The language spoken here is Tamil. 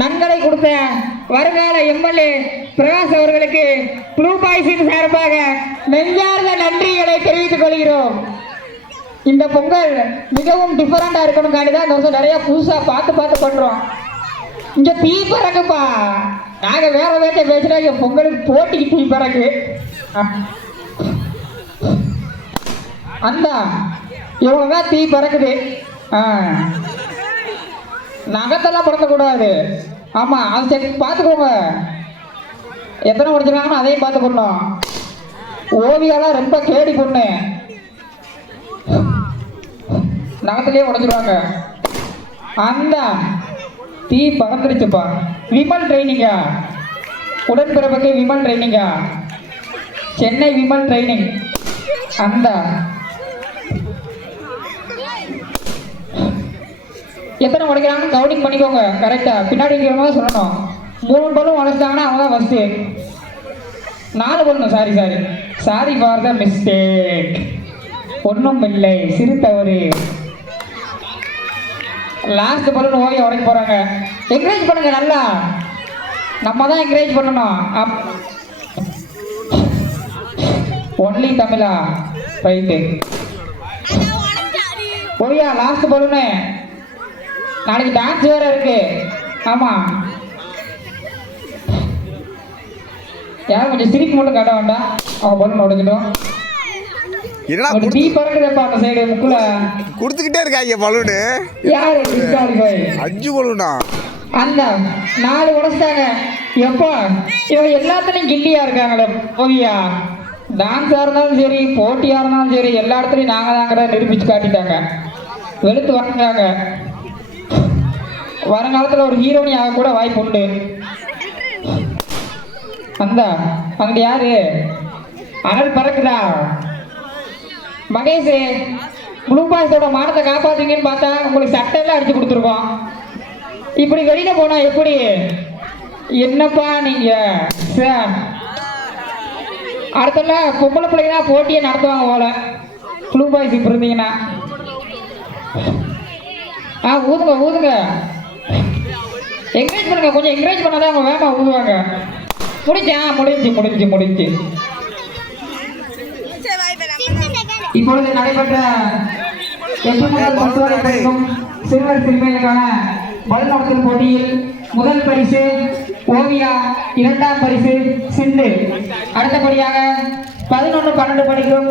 நன்கொடை கொடுத்த வருங்கால எம்எல்ஏ பிரகாஷ் அவர்களுக்கு ப்ளூ பாய்ஸின் சார்பாக நெஞ்சார்ந்த நன்றிகளை தெரிவித்துக் கொள்கிறோம். இந்த பொங்கல் மிகவும் டிஃபரெண்டா இருக்கணும் தான் இந்த வருஷம் நிறைய புதுசா பார்த்து பண்றோம். இங்க தீ பறக்குப்பா, நாங்க வேற வேட்டை பேசுறாங்க, பொங்கலுக்கு போட்டிக்கு தீ பறக்கு. அந்த இவ்வளவுதான் தீ பறக்குது. நகத்தெல்லாம் பறக்கக்கூடாது. ஆமா, அது சரி பார்த்துக்கோங்க. எத்தனை உடைச்சிருக்காங்கன்னு அதையும் பார்த்துக்கணும். ஓவியாலாம் ரொம்ப கேடி பொண்ணு, நகத்திலேயே உடைச்சிருவாங்க. அந்த தீ பறந்துருச்சுப்பா. விமல் ட்ரைனிங்கா, உடன்பிறப்புக்கு விமல் ட்ரைனிங்கா, சென்னை விமல் ட்ரைனிங். அந்த எத்தனை உடைக்கிறாங்கன்னு கவுண்டிங் பண்ணிக்கோங்க கரெக்டா. பின்னாடி இருக்கிறவங்க சொல்லணும். 3 பலூன் உடைச்சிட்டாங்கன்னா அவங்க தான் first. 4 balloon, sorry for the mistake. ஒன்றும் இல்லை, சிறு தவறு. லாஸ்ட் பலூன் ஓவிய உடைக்க போறாங்க. என்கரேஜ் பண்ணுங்க நல்லா, நம்ம தான் என்கரேஜ் பண்ணணும். ஒன்லி தமிழா, ரைட்டு. Oviya last balloon. நாளைக்கு டான்ஸ் வேற இருக்கு. ஆமா, யாரும் கொஞ்சம் சிரிப்பு மட்டும் காட்ட வேண்டாம். அவன் பலூன் உடைச்சிட்டோம். அந்த சைடு முக்குல கொடுத்துக்கிட்டே இருக்காங்க பலூனு. யாரு 5 பலூனா? அந்த 4 உடைச்சிட்டாங்க. எப்போ இவங்க எல்லாத்துலயும் கில்லியா இருக்காங்களே ஓவியா. டான்ஸா இருந்தாலும் சரி, போட்டியா இருந்தாலும் சரி, எல்லா இடத்துலயும் நாங்க தாங்க நிரூபிச்சு காட்டிட்டாங்க. வெளுத்து வாங்குறாங்க. வருங்காலத்தில் ஒரு ஹீரோனி ஆக கூட வாய்ப்பு உண்டு. அந்த அங்கிட்ட யாரு அனல் பறக்குதா? மகேஷ், ப்ளூ பாய்ஸோட மானத்தை காப்பாத்துங்கன்னு பார்த்தா உங்களுக்கு சட்டையெல்லாம் அடிச்சு கொடுத்துருக்கோம். இப்படி வெளியில போனா எப்படி? என்னப்பா நீங்க அடுத்தல பொம்பளை பிள்ளைங்க தான் போட்டியை நடத்துவாங்க போல. ப்ளூ பாய்ஸ் இப்ப இருந்தீங்கன்னா ஊதுங்க. என்கரேஜ் பண்ணுங்க, கொஞ்சம் என்கரேஜ் பண்ணாதான் அவங்க வேகமா ஊதுவாங்க. முடிஞ்சு. இப்பொழுது நடைபெற்ற சிறுவர் சிறுமிகளுக்கான பல்நடத்தல் போட்டியில் முதல் பரிசு ஓவியா, 2ஆம் பரிசு சிந்து. அடுத்தபடியாக 11, 12 படிக்கும்